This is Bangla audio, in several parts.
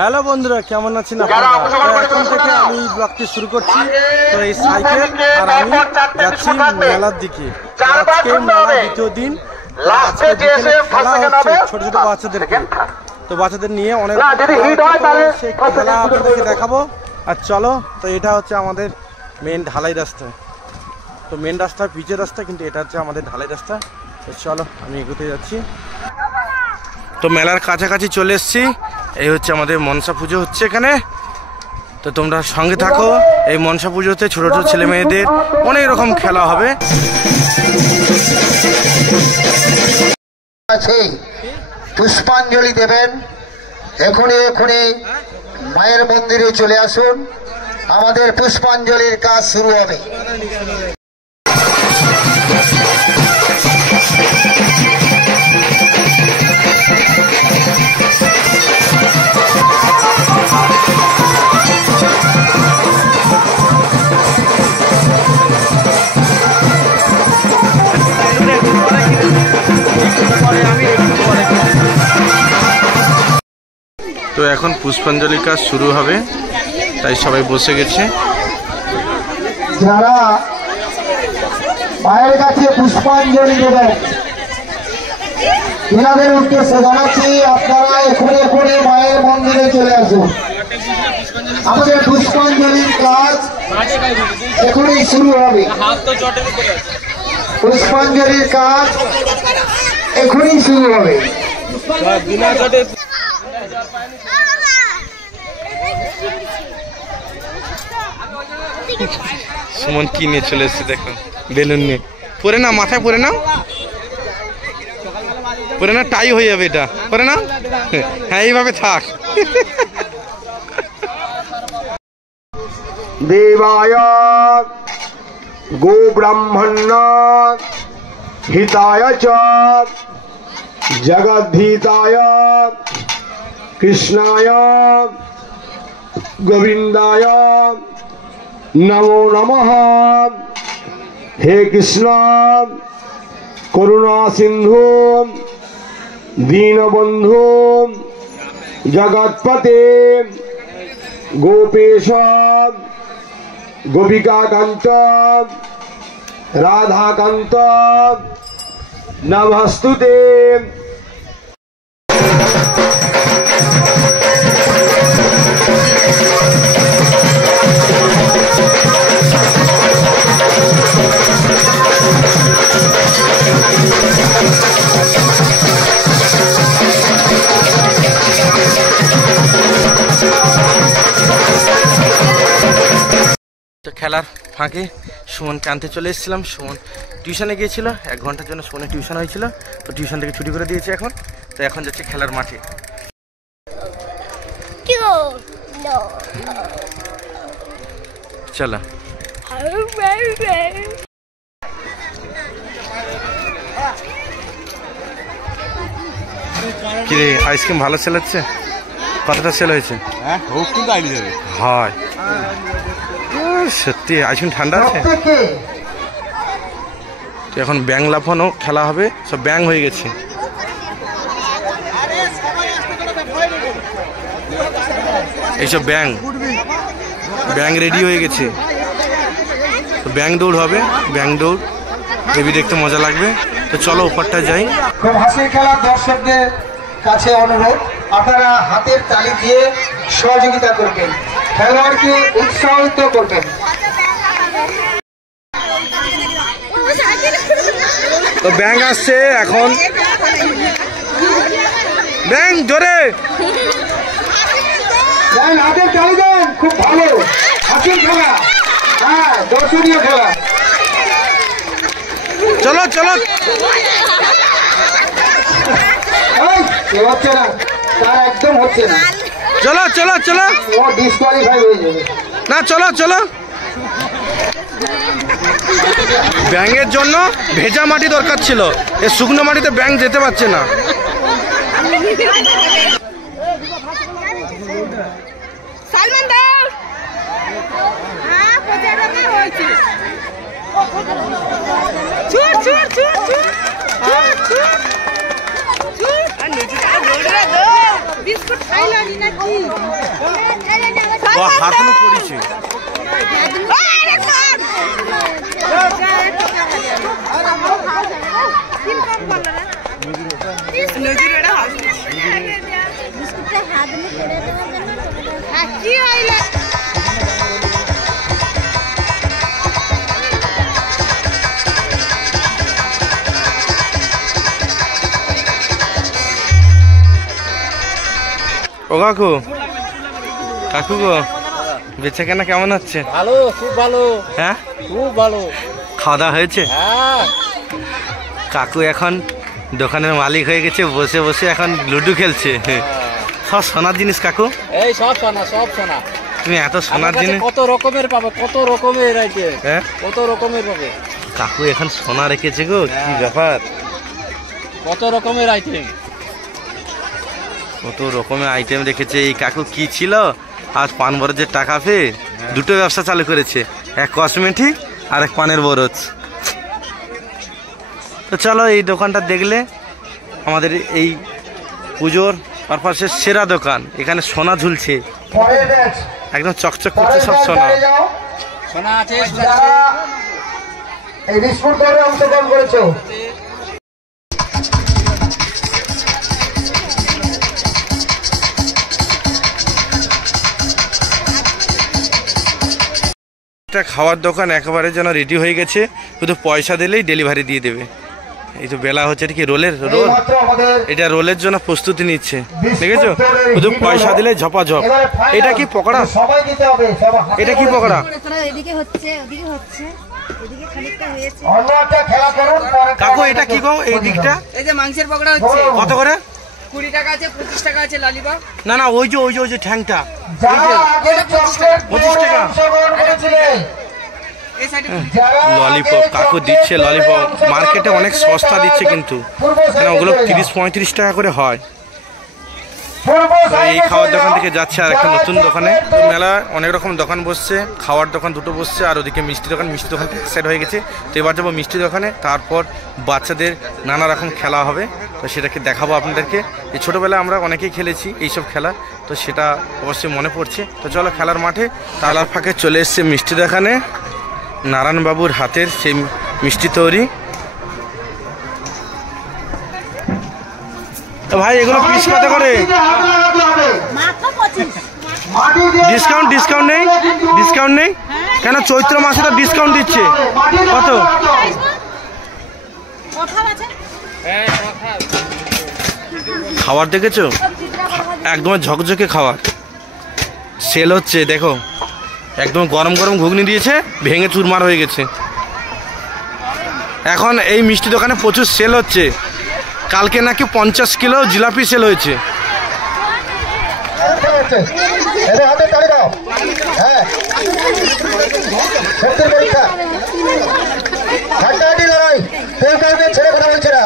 হ্যালো বন্ধুরা, কেমন আছেন আপনারা? এখন থেকে আমি ব্লগটি শুরু করছি। তো এই সাইকেল আর আমি যাচ্ছি মেলার দিকে। আজকে মেলার দ্বিতীয় দিন। আজকে বিকেলে খেলা হচ্ছে ছোট ছোট বাচ্চাদেরকে। তো বাচ্চাদের নিয়ে অনেক সেই খেলা আপনাদেরকে দেখাবো। আর চলো, তো এটা হচ্ছে আমাদের মেন ঢালাই রাস্তা। তো মেন রাস্তা পিচের রাস্তা, কিন্তু এটা হচ্ছে আমাদের ঢালাই রাস্তা। তো চলো, আমি এগোতে যাচ্ছি। তো মেলার কাছাকাছি চলে এসেছি। এই হচ্ছে আমাদের মনসা পুজো হচ্ছে এখানে। তো তোমরা সঙ্গে থাকো। এই মনসা পুজোতে ছোট ছোট ছেলে মেয়েদের অনেক রকম খেলা হবে। পুষ্পাঞ্জলি দেবেন। এখনই মায়ের মন্দিরে চলে আসুন, আমাদের পুষ্পাঞ্জলির কাজ শুরু হবে। তো এখন পুষ্পাঞ্জলি কাজ শুরু হবে, তাই সবাই বসে গেছে। যারা মায়ের কাছে পুষ্পাঞ্জলি দেবেন এনাদের উদ্দেশ্যে জানাচ্ছি, আপনারা এখনই মায়ের মন্দিরে চলে আসুন। আমাদের পুষ্পাঞ্জলির কাজ এখনই শুরু হবে। পুষ্পাঞ্জলির কাজ এখনই শুরু হবে। সুমন কি নিয়ে চলে এসছে দেখো, বেলুন নিয়ে। পরে না, মাথায় পরে না, পরে না, টাই হয়ে যাবে এটা। পরে না, হ্যাঁ এইভাবে থাক। দেবায় গো ব্রাহ্মণ হিতায় চ জগদ্ধিতায় কৃষ্ণায় গোবিন্দায় নমো নমঃ। হে কৃষ্ণ করুণা সিন্ধু দীনবন্ধু জগৎপতে গোপেশ গোপিকাকান্ত রাধাকান্ত নমস্তুতে। তো খেলার ফাঁকে সুমনকে আনতে চলে এসেছিলাম। সুমন টিউশনে গিয়েছিল, 1 ঘন্টার জন্য সুমনের টিউশন হয়েছিল। তো টিউশন থেকে ছুটি করে দিয়েছে এখন। তো এখন যাচ্ছে খেলার মাঠে। চলো, কিরে আইসক্রিম ভালো সেল হচ্ছে? কতটা সেল হয়েছে? হয় সত্যি আইসক্রিম ঠান্ডা আছে। তো এখন ব্যাং লাফানো খেলা হবে, সব ব্যাং হয়ে গেছে। এইসব ব্যাং রেডি হয়ে গেছে। তো ব্যাং দৌড় হবে, ব্যাং দৌড় দেবী দেখতে মজা লাগবে। তো চলো উপরটা যাই। খুব হাসির খেলা। দর্শকদের কাছে অনুরোধ, আপনারা হাতের তালি দিয়ে সহযোগিতা করবেন, খেলোয়াড়কে উৎসাহিত করবেন। তো ব্যাং আসছে এখন, ব্যাং জোরে হাতের তালি দেন। খুব ভালো হাসির খেলা, হ্যাঁ দর্শনীয় খেলা। চলো চলো, হচ্ছে না, তার একদম হচ্ছে না। চলো চলো চলো, ও ডিসকোয়ালিফাই হয়ে যাবে। না চলো চলো। ব্যাঙের জন্য ভেজা মাটি দরকার ছিল, এই শুকনো মাটিতে ব্যাঙ যেতে পারছে না। হাতনো পড়েছে। ও কাকু, কাকু গো, বেচা কেনা কেমন হচ্ছে? ভালো, খুব ভালো। হ্যাঁ, খুব ভালো। খাওয়া দাওয়া হয়েছে? হ্যাঁ। কাকু এখন দোকানের মালিক হয়ে গেছে, বসে বসে এখন লুডো খেলছে। সব সোনার জিনিস কাকু? এই সব সোনা, সব সোনা। তুমি এত সোনার জিনিস কত রকমের পাবে, কত রকমের আছে। হ্যাঁ, কত রকমের পাবে। কাকু এখন সোনা রেখেছে গো, কি ব্যাপার? কত রকমের আইটেম, কত রকমের আইটেম রেখেছে। এই কাকু কি ছিল, আজ পান বরজের টাকা পেয়ে দুটো ব্যবসা চালু করেছে, এক কসমেটিক আর এক পানের বরজ। তো চলো, এই দোকানটা দেখলে আমাদের এই পুজোর পারপাসের সেরা দোকান। এখানে সোনা ঝুলছে, একদম চকচক করছে সব সোনা। সোনা আছে। যারা এই বিস্কুট দৌড়ে অংশগ্রহণ করেছো, খাওয়ার দোকান একেবারে যেন রেডি হয়ে গেছে, শুধু পয়সা দিলেই ডেলিভারি দিয়ে দেবে। এই তো বেলা হচ্ছে, এটা কি রোলের রোল, এটা রোলের জন্য প্রস্তুতি নিচ্ছে, দেখেছো? শুধু পয়সা দিলে ঝপাঝপ। এটা কি পকোড়া? সবাই দিতে হবে। এটা কি পকোড়া? এদিকে হচ্ছে, ওদিকে হচ্ছে, এদিকে খানিকটা হয়েছে। অন্য একটা খেলা করুন। কাকু এটা কি গো, এই দিকটা এই যে মাংসের পকোড়া হচ্ছে। কত করে? 20 টাকা আছে, 25 টাকা আছে লালিপপ। না না, ওই যে ঠ্যাংটা যারা আগে চকলেট 25 টাকা। অংশগ্রহণ করেছিলে, এই সাইডে ললিপপ কাকু দিচ্ছে, ললিপপ মার্কেটে অনেক সস্তা দিচ্ছে, কিন্তু ওগুলো 30-35 টাকা করে হয়। তো এই খাওয়ার দোকান থেকে যাচ্ছে আর একটা নতুন দোকানে। তো মেলা অনেক রকম দোকান বসছে, খাওয়ার দোকান দুটো বসছে, আর ওদিকে মিষ্টি দোকান সেট হয়ে গেছে। তো এবার যাবো মিষ্টি দোকানে, তারপর বাচ্চাদের নানা রকম খেলা হবে, তো সেটাকে দেখাবো আপনাদেরকে। এই ছোটোবেলায় আমরা অনেকেই খেলেছি এইসব খেলা, তো সেটা অবশ্যই মনে পড়ছে। তো চলো খেলার মাঠে। তালার ফাঁকে চলে এসছে মিষ্টি দোকানে, নারায়ণবাবুর হাতের সেই মিষ্টি তৈরি। ভাই এগুলো পিস কত করে? ডিসকাউন্ট নেই? ডিসকাউন্ট নেই কেন? চৈত্র মাসে তো ডিসকাউন্ট দিচ্ছে। কত? খাবার দেখেছো, একদম ঝকঝকে খাবার সেল হচ্ছে। দেখো, একদম গরম গরম ঘুগনি দিয়েছে, ভেঙে চুরমার হয়ে গেছে। এখন এই মিষ্টি দোকানে প্রচুর সেল হচ্ছে। কালকে নাকি 50 কিলো জিলাপি সেল হয়েছে। ছেড়ে কথা বলছে না।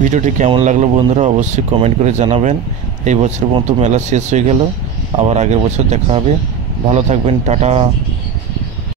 ভিডিওটি কেমন লাগলো বন্ধুরা অবশ্যই কমেন্ট করে জানাবেন। এই বছরের মতো মেলা শেষ হয়ে গেল, আবার আগের বছর দেখা হবে। ভালো থাকবেন, টাটা।